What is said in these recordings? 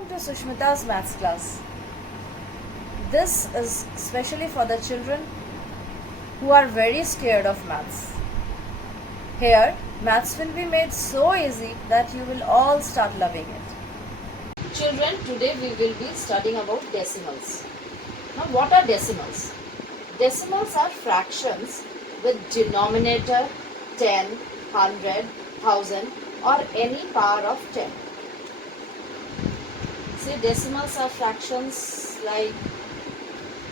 Welcome to Sushmita's maths class. This is especially for the children who are very scared of maths. Here, maths will be made so easy that you will all start loving it. Children, today we will be studying about decimals. Now, what are decimals? Decimals are fractions with denominator 10, 100, 1000 or any power of 10. See, decimals are fractions like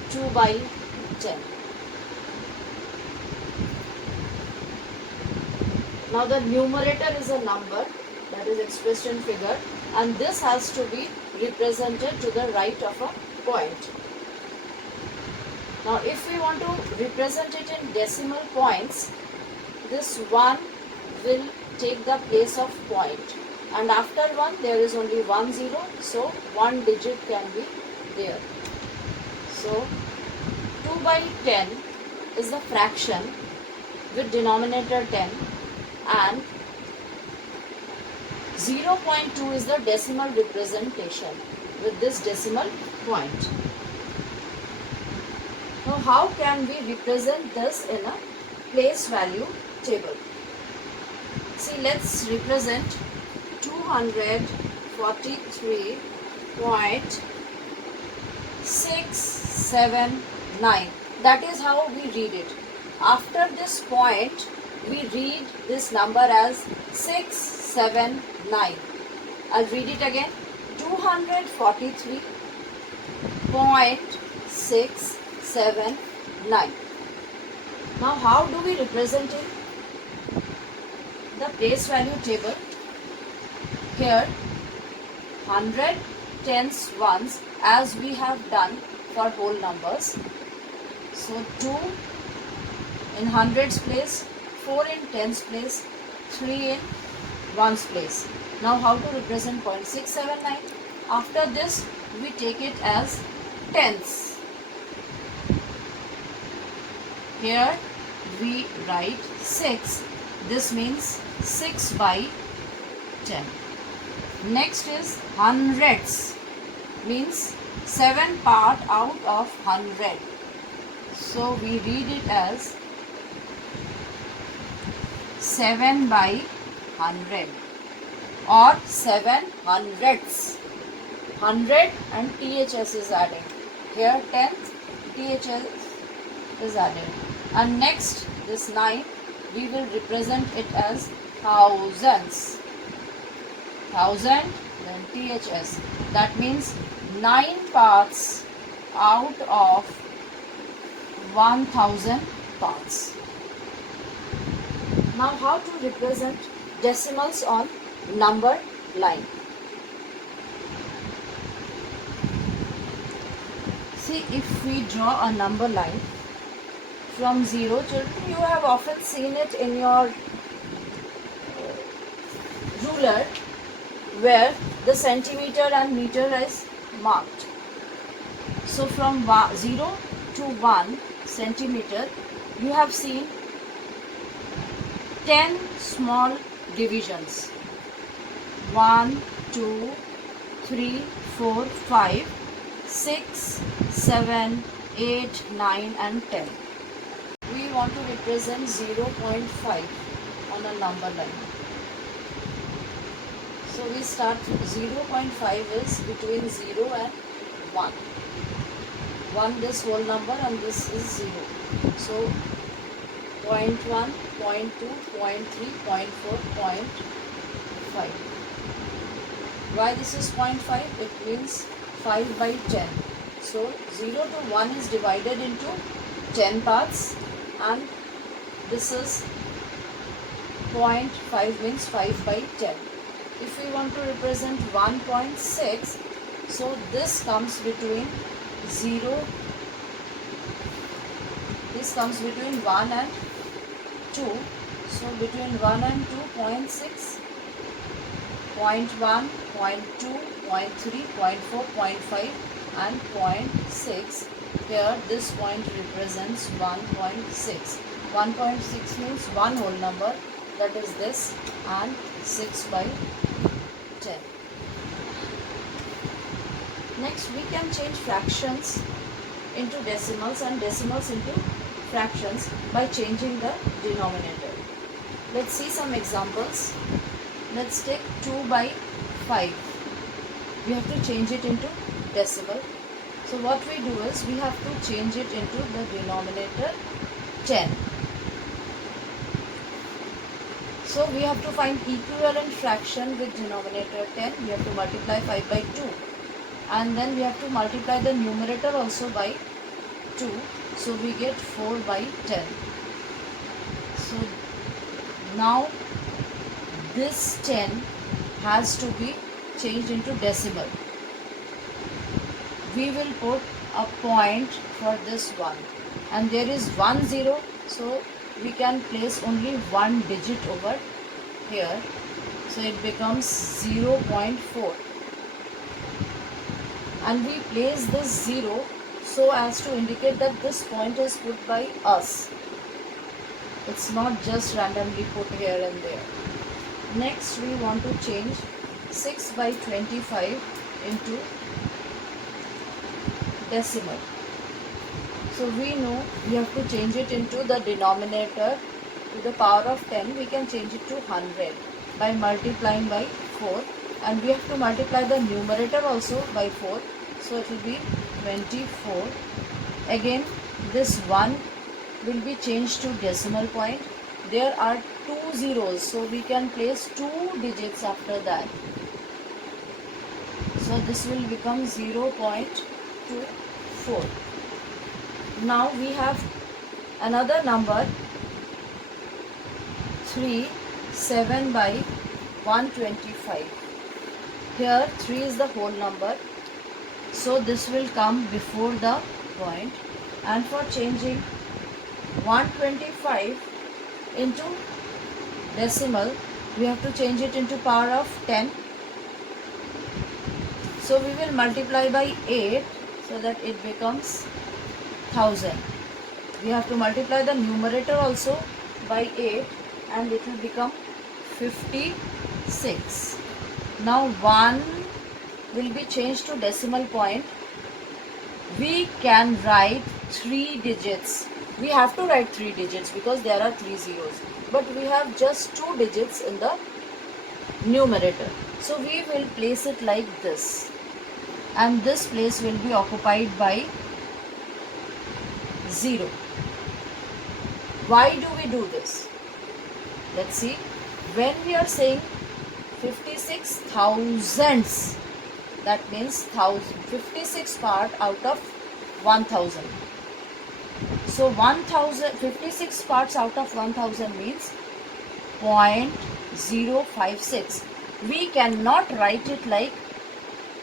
2 by 10. Now the numerator is a number that is expressed in figure, and this has to be represented to the right of a point. Now if we want to represent it in decimal points, this 1 will take the place of point. And after 1 there is only 1 0, so 1 digit can be there. So 2 by 10 is the fraction with denominator 10 and 0.2 is the decimal representation with this decimal point. Now how can we represent this in a place value table? See, let's represent 243.679. That is how we read it. After this point, we read this number as 679. I'll read it again. 243.679. Now, how do we represent it? The place value table. Here 100 tens ones as we have done for whole numbers. So 2 in hundreds place, 4 in tens place, 3 in ones place. Now how to represent 0.679? After this we take it as tens. Here we write 6. This means 6 by 10. Next is hundreds, means 7 part out of 100. So we read it as 7 by 100 or 7 hundredths. 100 and THS is added. Here 10th, THS is added. And next, this 9, we will represent it as thousands. 1000, then THS. That means 9 parts out of 1000 parts. Now how to represent decimals on number line? See, if we draw a number line from 0, children, you have often seen it in your ruler where the centimeter and meter is marked. So from 0 to 1 centimeter, you have seen 10 small divisions. 1, 2, 3, 4, 5, 6, 7, 8, 9 and 10. We want to represent 0.5 on a number line. So we start 0.5 is between 0 and 1. 1 this whole number and this is 0. So 0.1, 0.2, 0.3, 0.4, 0.5. Why this is 0.5? It means 5 by 10. So 0 to 1 is divided into 10 parts and this is 0.5 means 5 by 10. If we want to represent 1.6, so this comes between 0, this comes between 1 and 2, so between 1 and 2, 0.6, 0.1, 0.2, 0.3, 0.4, 0.5 and 0.6. Here this point represents 1.6. 1.6 means one whole number, that is this, and 6 by 10. Next, we can change fractions into decimals and decimals into fractions by changing the denominator. Let's see some examples. Let's take 2 by 5. We have to change it into decimal. So what we do is we have to change it into the denominator 10. So we have to find equivalent fraction with denominator 10. We have to multiply 5 by 2. And then we have to multiply the numerator also by 2. So we get 4 by 10. So now this 10 has to be changed into decimal. We will put a point for this one, and there is 1 0, so we can place only one digit over here, so it becomes 0.4, and we place this 0 so as to indicate that this point is put by us. It's not just randomly put here and there. Next, we want to change 6 by 25 into decimal. So we know we have to change it into the denominator to the power of 10. We can change it to 100 by multiplying by 4, and we have to multiply the numerator also by 4. So it will be 24. Again, this 1 will be changed to decimal point. There are 2 zeros, so we can place 2 digits after that. So this will become 0.24. Now we have another number 7 by 125. Here 3 is the whole number, so this will come before the point. And for changing 125 into decimal, we have to change it into power of 10. So we will multiply by 8 so that it becomes 1000. We have to multiply the numerator also by 8, and it will become 56. Now 1 will be changed to decimal point. We can write 3 digits. We have to write 3 digits because there are 3 zeros. But we have just 2 digits in the numerator. So we will place it like this. And this place will be occupied by 0. Why do we do this? Let's see. When we are saying 56 thousandths, that means 56 part out of 1000. So 56 parts out of 1000 means 0.056. We cannot write it like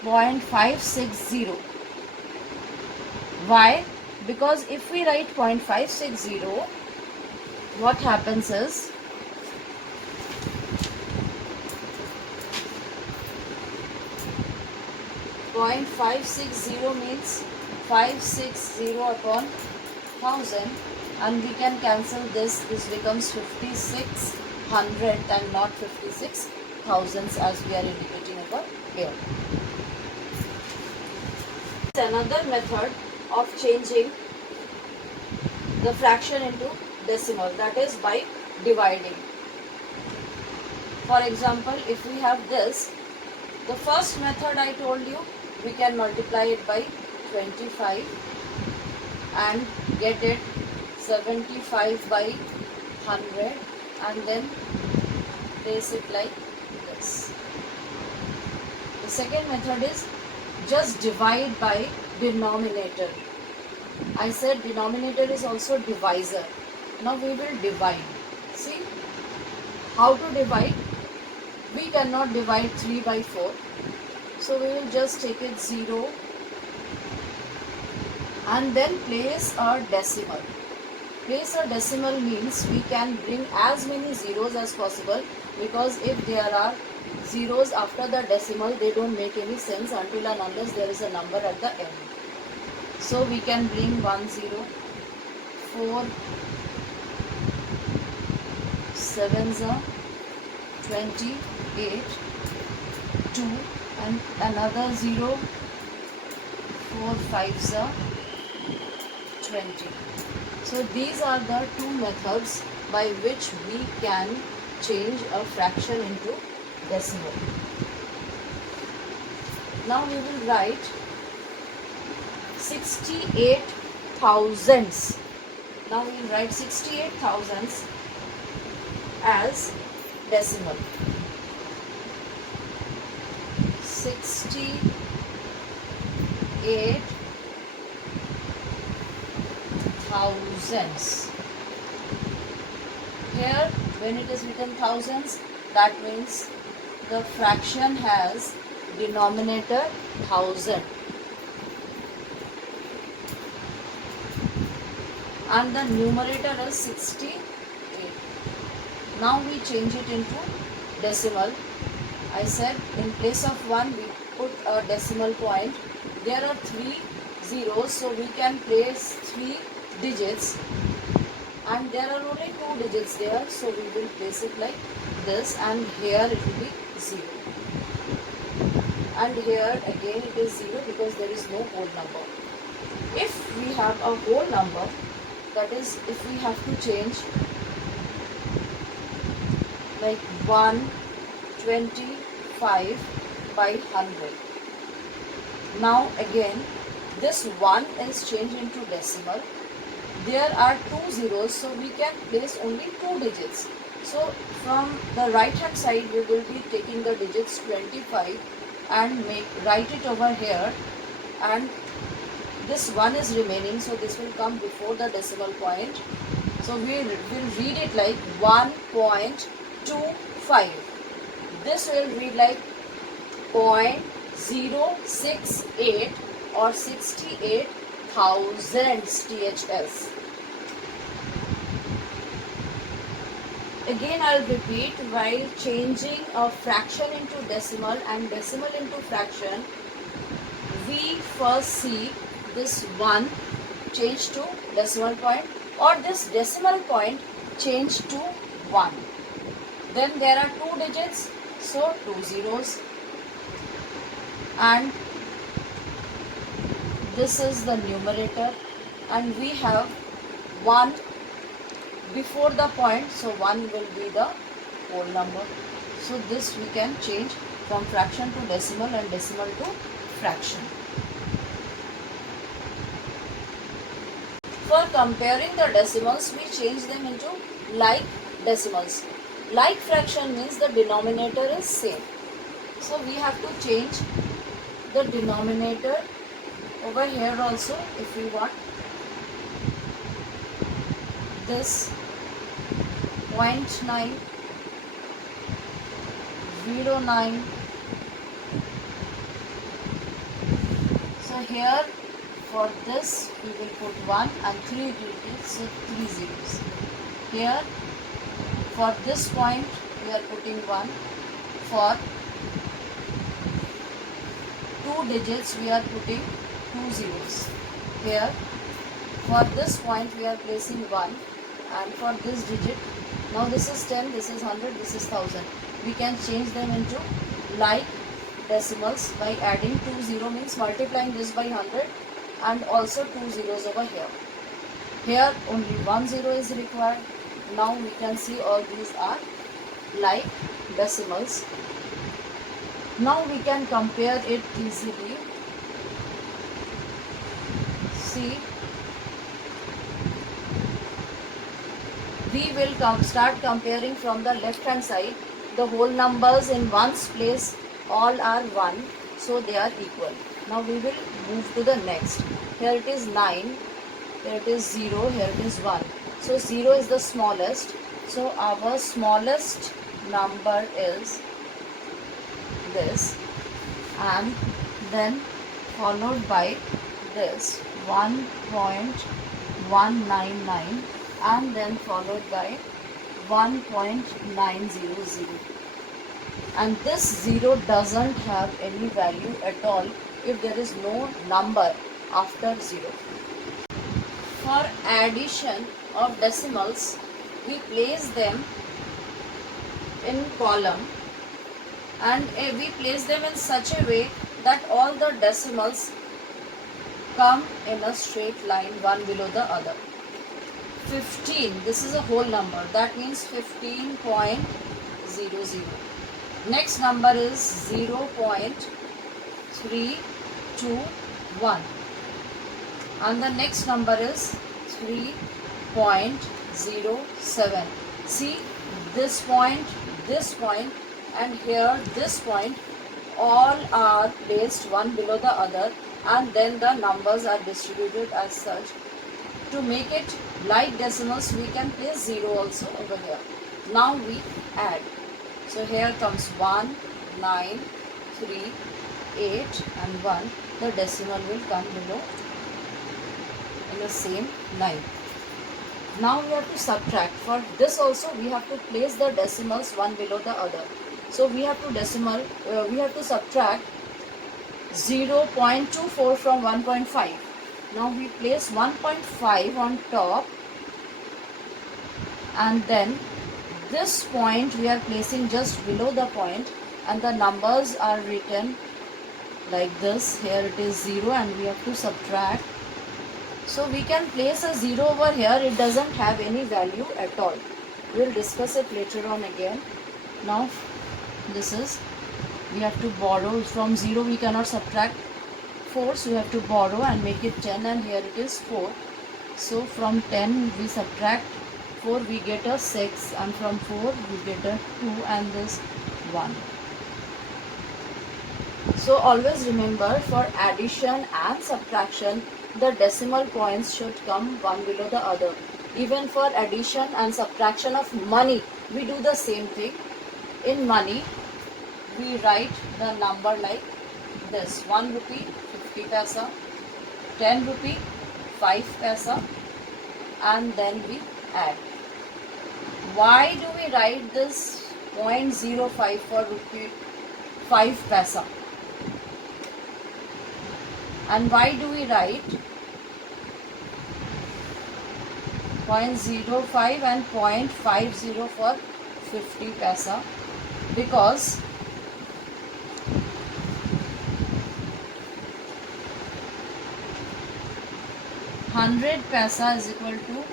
0.560. Why? Because if we write 0.560, what happens is 0.560 means 560 upon 1000, and we can cancel this. This becomes 5600 and not 56 thousandths as we are indicating over here. Another method of changing the fraction into decimal, that is by dividing. For example, if we have this, the first method I told you, we can multiply it by 25 and get it 75 by 100, and then place it like this. The second method is just divide by denominator. I said denominator is also divisor. Now we will divide. See how to divide? We cannot divide 3 by 4. So we will just take it 0 and then place a decimal. Place a decimal means we can bring as many zeros as possible, because if there are zeros after the decimal, they don't make any sense until and unless there is a number at the end. So we can bring 1 0, 4, 7s are 28, 2 and another 0, 4 5s are 20. So these are the two methods by which we can change a fraction into decimal. Now we will write 68 thousandths. Now we will write 68 thousandths as decimal. 68 thousandths. Here when it is written thousands, that means the fraction has denominator 1000 and the numerator is 68. Now we change it into decimal. I said in place of 1 we put a decimal point. There are 3 zeros, so we can place 3 digits, and there are only 2 digits there, so we will place it like this, and here it will be 0, and here again it is 0 because there is no whole number. If we have a whole number, that is if we have to change like 125 by 100. Now again this 1 is changed into decimal. There are 2 zeros, so we can place only 2 digits. So from the right hand side we will be taking the digits 25 and write it over here, and this 1 is remaining, so this will come before the decimal point. So we will read it like 1.25. This will read like 0.068 or 68 thousandths THS. Again I'll repeat, while changing a fraction into decimal and decimal into fraction, we first see this 1 change to decimal point, or this decimal point change to 1. Then there are 2 digits, so 2 zeros, and this is the numerator, and we have 1 before the point, so 1 will be the whole number. So this we can change from fraction to decimal and decimal to fraction. For comparing the decimals, we change them into like decimals. Like fraction means the denominator is same, so we have to change the denominator over here also. If we want this 0.909, so here for this we will put 1 and 3 digits, so 3 zeros. Here for this point we are putting 1. For 2 digits we are putting 2 zeros. Here for this point we are placing 1, and for this digit, now this is 10, this is 100, this is 1000. We can change them into like decimals by adding 2 0, means multiplying this by 100, and also 2 zeros over here. Here only 1 0 is required. Now we can see all these are like decimals. Now we can compare it easily. See, we will start comparing from the left hand side. The whole numbers in ones place all are 1, so they are equal. Now we will move to the next. Here it is 9, here it is 0, here it is 1. So 0 is the smallest, so our smallest number is this, and then followed by this 1.199, and then followed by 1.900, and this 0 doesn't have any value at all if there is no number after 0. For addition of decimals, we place them in column, and we place them in such a way that all the decimals come in a straight line, one below the other. 15, this is a whole number, that means 15.00. Next number is 0.321, and the next number is 3.07. See, this point, and here this point, all are placed one below the other, and then the numbers are distributed as such. To make it like decimals, we can place 0 also over here. Now we add. So here comes 1, 9, 3, 8 and 1. The decimal will come below in the same line. Now we have to subtract. For this also we have to place the decimals one below the other. So we have to subtract 0.24 from 1.5. Now we place 1.5 on top, and then this point we are placing just below the point, and the numbers are written like this. Here it is 0 and we have to subtract. So we can place a 0 over here, it doesn't have any value at all. We will discuss it later on again. Now this is, we have to borrow from 0, we cannot subtract 4, so we have to borrow and make it 10, and here it is 4. So from 10 we subtract 4, we get a 6, and from 4 we get a 2, and this 1. So always remember, for addition and subtraction, the decimal points should come one below the other. Even for addition and subtraction of money, we do the same thing. In money, we write the number like this: 1 rupee 50 paisa, 10 rupee 5 paisa, and then we add. Why do we write this 0.05 for rupee 5 paisa? And why do we write 0.05 and 0.50 for 50 paisa? Because hundred paisa is equal to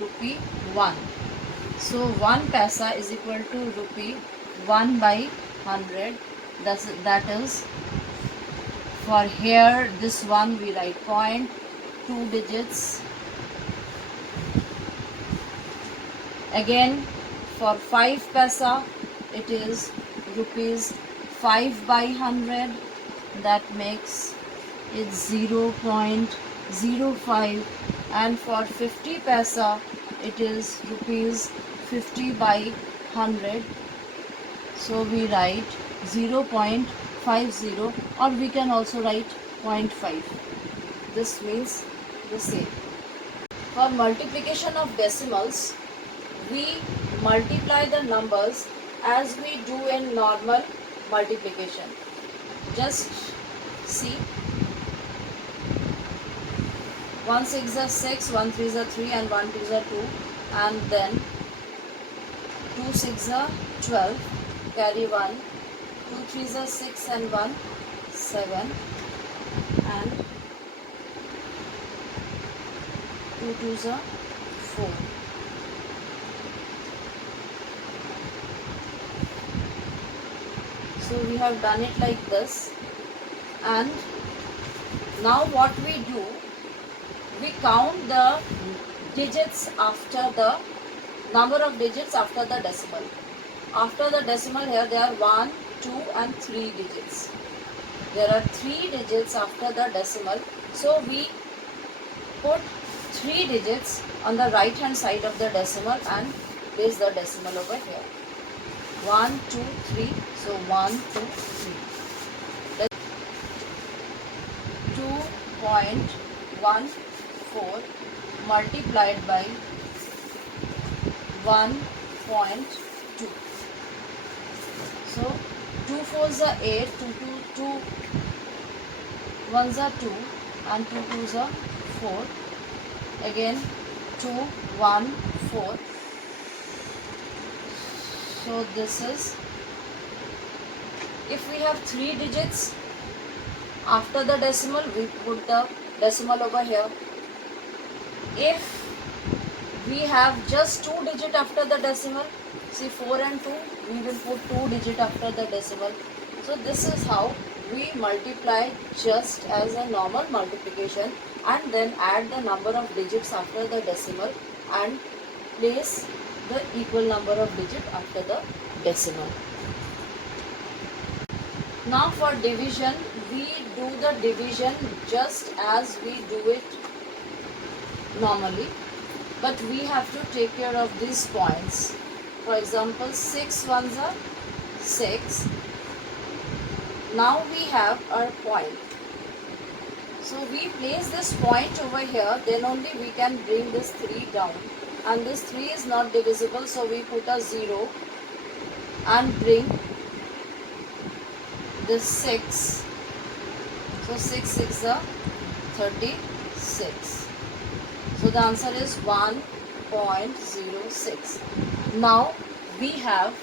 rupee 1. So 1 paisa is equal to rupee 1 by 100. That is, for here this one we write 0.2 digits. Again for 5 paisa it is rupees 5 by 100. That makes it 0.05, and for 50 paisa it is rupees 50 by 100. So we write 0.50, or we can also write 0.5. This means the same. For multiplication of decimals, we multiply the numbers as we do in normal multiplication. Just see, 1 6 is 6, 1 3 is 3, and 1 2 is 2, and then 2 6 is 12, carry 1, 2 3 is 6 and 1 7, and 2 2 is 4. So we have done it like this, and now what we do, we count the digits after the number of digits after the decimal. After the decimal, here there are 1, 2 and 3 digits. There are 3 digits after the decimal. So we put 3 digits on the right hand side of the decimal and place the decimal over here. 1 2 3. So 1 2 3. 2.14 multiplied by 1.2. So 2 4s are 8, 2 1s are 2, and 2 2s are 4. Again 2 1 4. So this is, if we have 3 digits after the decimal, we put the decimal over here. If we have just 2 digit after the decimal, see 4 and 2, we will put 2 digit after the decimal. So this is how we multiply just as a normal multiplication, and then add the number of digits after the decimal and place the equal number of digit after the decimal. Now for division, we do the division just as we do it normally, but we have to take care of these points. For example, 6 ones are 6. Now we have our point. So we place this point over here, then only we can bring this 3 down. And this 3 is not divisible, so we put a 0 and bring this 6. So 6 6 are 36. So the answer is 1.06. Now we have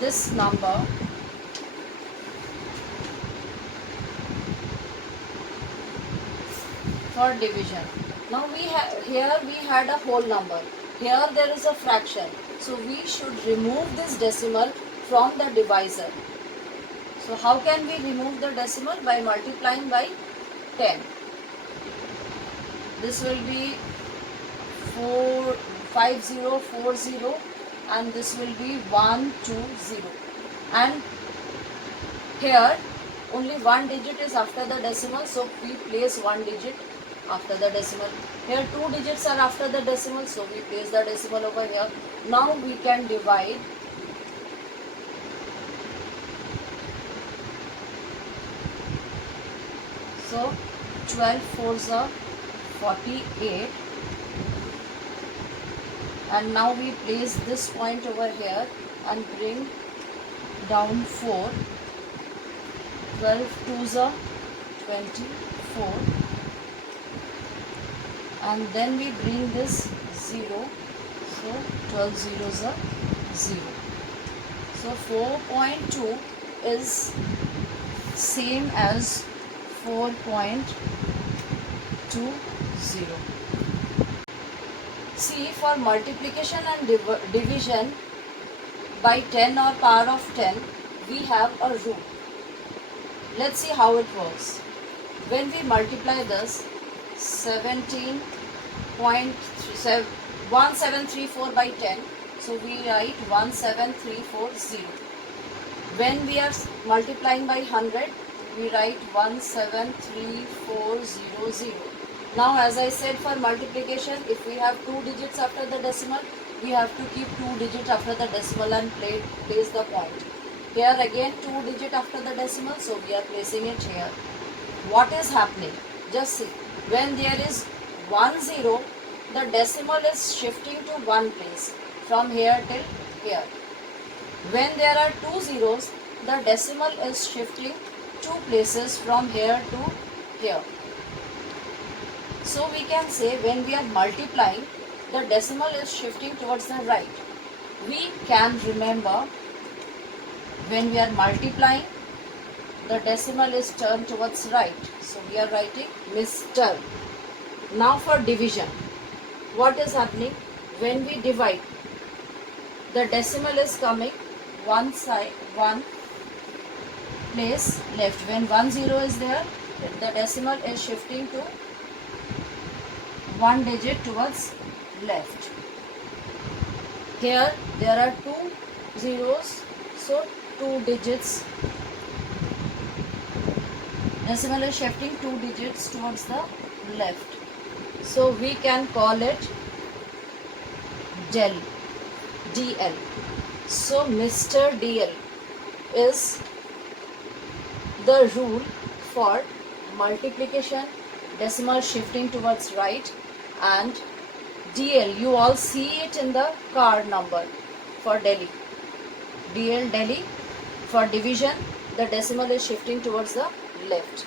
this number for division. Now here we had a whole number. Here there is a fraction. So we should remove this decimal from the divisor. So how can we remove the decimal? By multiplying by 10. This will be 5040 and this will be 120. And here only one digit is after the decimal, so we place one digit after the decimal. Here 2 digits are after the decimal, so we place the decimal over here. Now we can divide so 12 fours are 48, and now we place this point over here and bring down 4. 12 twos are 24, and then we bring this 0, so 12 zeros are 0. So 4.2 is same as 4.20. See, for multiplication and division by 10 or power of 10, we have a rule. Let's see how it works. When we multiply this 1734 by 10, so we write 17340. When we are multiplying by 100, we write 17340. Now as I said, for multiplication, if we have 2 digits after the decimal, we have to keep 2 digits after the decimal and place the point. Here again 2 digits after the decimal, so we are placing it here. What is happening? Just see, when there is 1 0, the decimal is shifting to one place from here till here. When there are 2 zeros, the decimal is shifting 2 places from here to here. So we can say when we are multiplying, the decimal is shifting towards the right. We can remember when we are multiplying, the decimal is turned towards right. So we are writing Mr. Now for division, what is happening? When we divide, the decimal is coming one side, one place left. When 1 0 is there, the decimal is shifting to one digit towards left. Here there are 2 zeros, so 2 digits. Decimal is shifting 2 digits towards the left. So we can call it DL. DL. So Mr. DL is the rule for multiplication, decimal shifting towards right, and DL, you all see it in the card number for Delhi. DL Delhi. For division, the decimal is shifting towards the left.